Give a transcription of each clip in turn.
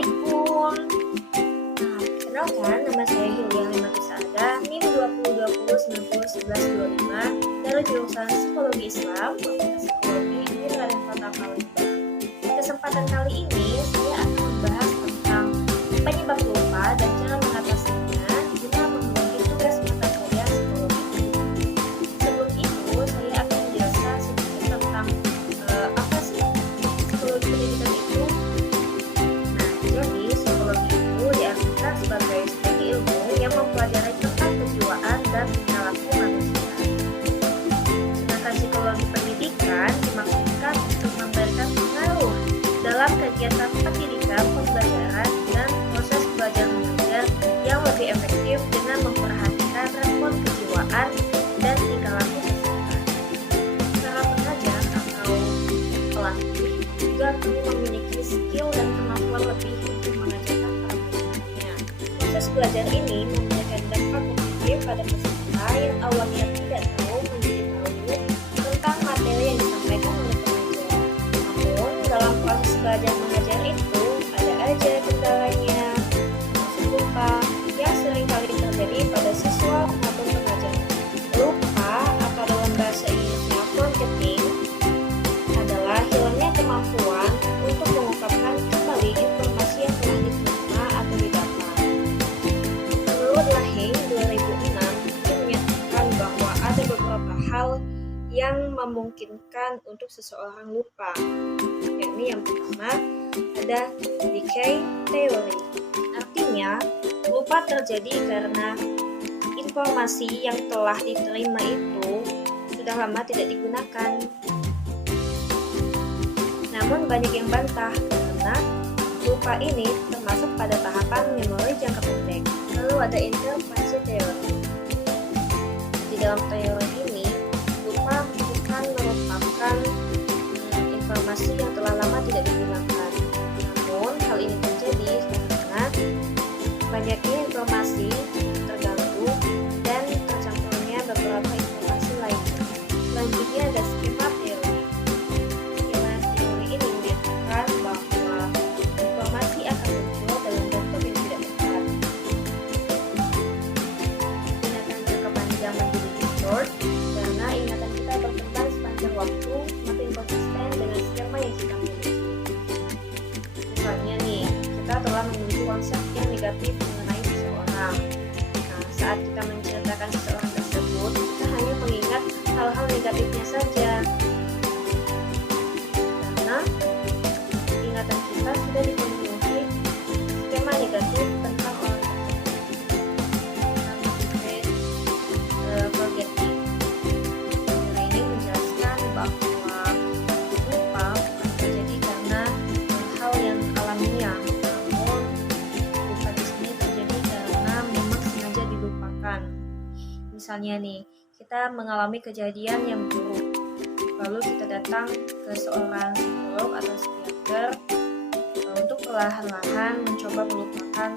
Assalamualaikum. Kenalkan, nama saya Yulia Limatusada, NIM 2020901125 dari jurusan Psikologi Islam, Fakultas Psikologi di Raden Kota Palembang. Kesempatan kali ini saya akan membahas tentang penyebab lupa dan cara mengatasinya guna memenuhi tugas mata kuliah psikologi. Sebelum itu, saya akan menjelaskan sedikit tentang apa sih psikologi pendidikan itu. Jadi, psikologi itu diartikan sebagai studi ilmu yang mempelajari tentang kejiwaan dan tingkah laku manusia. Sedangkan psikologi pendidikan dimaksudkan untuk memberikan pengaruh dalam kegiatan pendidikan, pembelajaran, dan proses belajar mengajar yang lebih efektif dengan memperhatikan respon kejiwaan dan tingkah laku peserta. Para pengajar atau pelatih juga perlu memiliki skill dan kemampuan lebih untuk mengajarkan para muridnya. Proses belajar ini memberikan dampak positif pada peserta yang awalnya tidak tahu menjadi tahu tentang materi yang disampaikan oleh pengajar. Namun, dalam proses belajar mengajar itu ada aja kendalanya, termasuk lupa yang seringkali terjadi pada siswa maupun pengajar. Lupa atau dalam bahasa Inggrisnya forgetting adalah hilangnya kemampuan untuk mengungkapkan kembali informasi yang telah diterima atau didapat. Menurut Lahey 2006, dia menyatakan bahwa ada beberapa hal yang memungkinkan untuk seseorang lupa. Yakni yang pertama ada decay theory. Artinya, lupa terjadi karena informasi yang telah diterima itu sudah lama tidak digunakan. Namun banyak yang bantah karena lupa ini termasuk pada tahapan memori jangka pendek. Lalu ada interference theory. Di dalam teori ini, lupa bukan merupakan informasi yang telah lama tidak digunakan. Namun hal ini terjadi karena banyaknya informasi terganggu dan tercampurnya beberapa informasi lainnya. Selanjutnya ada skema teori. Skema teori ini menyatakan bahwa informasi akan muncul dalam bentuk yang tidak tepat. Ingatan jangka panjang menjadi distort karena ingatan kita berkembang sepanjang waktu semakin konsisten dengan skema yang kita miliki. Misalnya nih, kita telah memiliki konsep yang negatif mengenai seseorang. Nah, saat kita menceritakan seseorang tersebut, kita hanya mengingat hal-hal negatifnya saja. Karena ingatan kita sudah dipenuhi skema negatif tentang orang tersebut. Forgetting. Teori ini menjelaskan bahwa lupa bukan terjadi karena hal yang alamiah, namun lupa di sini terjadi karena memang sengaja dilupakan. Misalnya nih, kita mengalami kejadian yang buruk, lalu kita datang ke seorang psikolog atau psikiater untuk perlahan-lahan mencoba melupakan.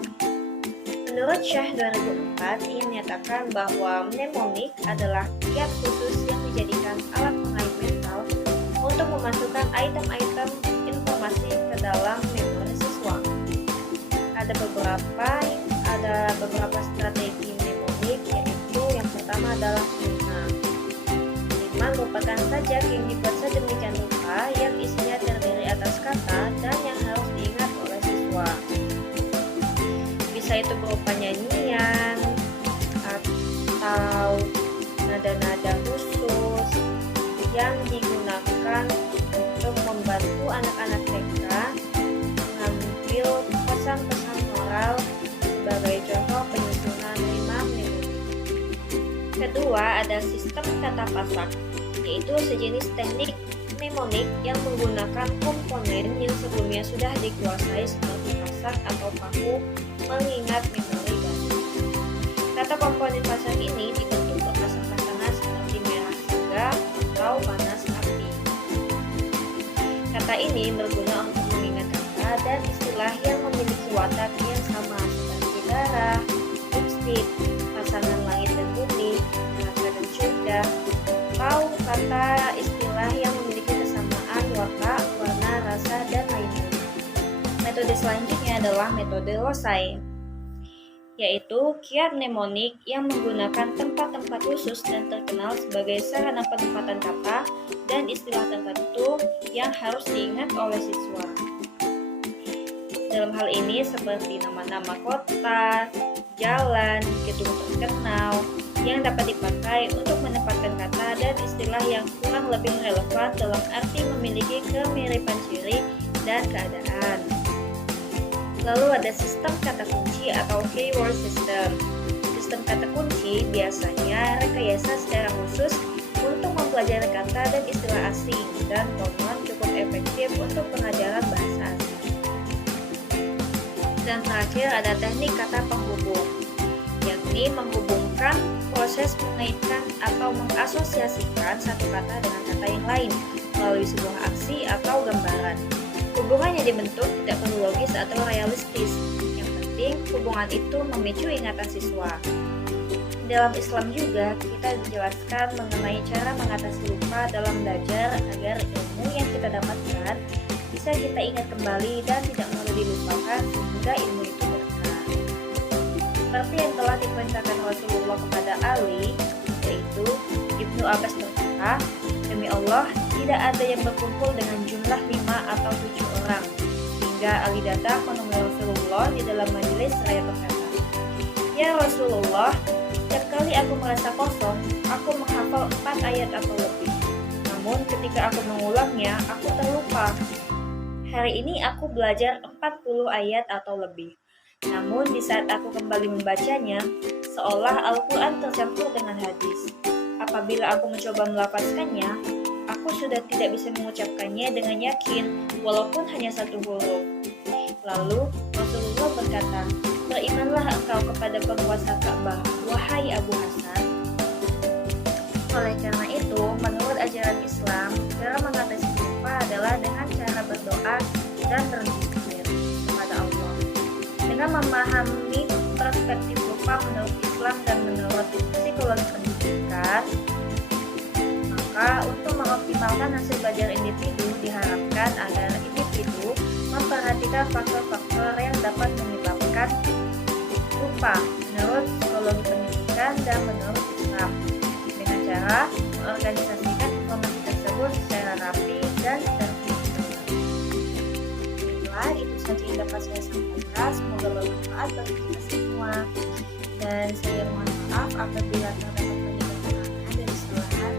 Menurut Syah 2004, ia menyatakan bahwa mnemonik adalah kiat khusus yang dijadikan alat pengait mental untuk memasukkan item-item informasi ke dalam memori siswa. Ada beberapa strategi mnemonik, yaitu yang pertama adalah lima. Lima merupakan sajak yang dibuat sedemikian rupa yang isinya terdiri atas kata dan yang harus diingat oleh siswa. Bisa itu berupa nyanyian atau nada-nada khusus yang digunakan untuk membantu anak-anak TK mengambil pesan-pesan moral sebagai contoh penyusunan lima mnemonik. Kedua, ada sistem kata pasak, yaitu sejenis teknik mnemonik yang menggunakan komponen yang sebelumnya sudah dikuasai seperti pasak atau paku mengingat memori baru. Kata komponen pasak ini dibentuk berpasang-pasangan seperti merah saga atau panas api. Kata ini berguna untuk mengingat kata dan istilah yang memiliki watak yang sama seperti darah, lipstick, pasangan langit dan bumi, neraka dan surga, atau kata istilah yang memiliki kesamaan watak, warna, rasa, dan lain-lain. Metode selanjutnya selanjutnya adalah metode Losai, yaitu kiat mnemonik yang menggunakan tempat-tempat khusus dan terkenal sebagai sarana penempatan kata dan istilah tertentu yang harus diingat oleh siswa. Dalam hal ini seperti nama-nama kota, jalan, gedung terkenal yang dapat dipakai untuk menempatkan kata dan istilah yang kurang lebih relevan dalam arti memiliki kemiripan ciri dan keadaan. Lalu ada sistem kata kunci atau keyword system. Sistem kata kunci biasanya rekayasa secara khusus untuk mempelajari kata dan istilah asing dan konon cukup efektif untuk pengajaran bahasa asing. Dan terakhir ada teknik kata penghubung, yakni menghubungkan proses mengaitkan atau mengasosiasikan satu kata dengan kata yang lain melalui sebuah aksi atau gambaran. Hubungan yang dibentuk tidak perlu logis atau realistis. Yang penting, hubungan itu memicu ingatan siswa. Dalam Islam juga, kita dijelaskan mengenai cara mengatasi lupa dalam belajar agar ilmu yang kita dapatkan bisa kita ingat kembali dan tidak mudah dilupakan sehingga ilmu itu berkah. Seperti yang telah diperintahkan Rasulullah kepada Ali, yaitu Ibnu Abbas berkata, "Demi Allah, tidak ada yang berkumpul dengan jumlah 5 atau 7 orang." Hingga Ali datang menemui Rasulullah di dalam majelis seraya berkata, "Ya Rasulullah, setiap kali aku merasa kosong, aku menghafal 4 ayat atau lebih. Namun ketika aku mengulangnya, aku terlupa. Hari ini aku belajar 40 ayat atau lebih. Namun di saat aku kembali membacanya, seolah Al-Quran tercampur dengan hadis. Apabila aku mencoba melafazkannya, aku sudah tidak bisa mengucapkannya dengan yakin, walaupun hanya satu huruf." Lalu Rasulullah berkata, "Berimanlah engkau kepada penguasa Ka'bah, wahai Abu Hasan." Oleh karena itu, menurut ajaran Islam, cara mengatasi lupa adalah dengan cara berdoa dan berzikir kepada Allah. Dengan memahami perspektif lupa menurut Islam dan menurut psikologi pendidikan, maka untuk mengoptimalkan hasil belajar individu diharapkan agar individu memperhatikan faktor-faktor yang dapat menyebabkan lupa menurut psikologi pendidikan dan menurut Islam, dengan cara mengorganisasikan informasi tersebut secara rapi dan terstruktur. Baiklah, itu saja yang dapat saya sampaikan. Semoga bermanfaat bagi kita semua. Dan saya mohon maaf apabila terdapat penjelasan dan kesalahan.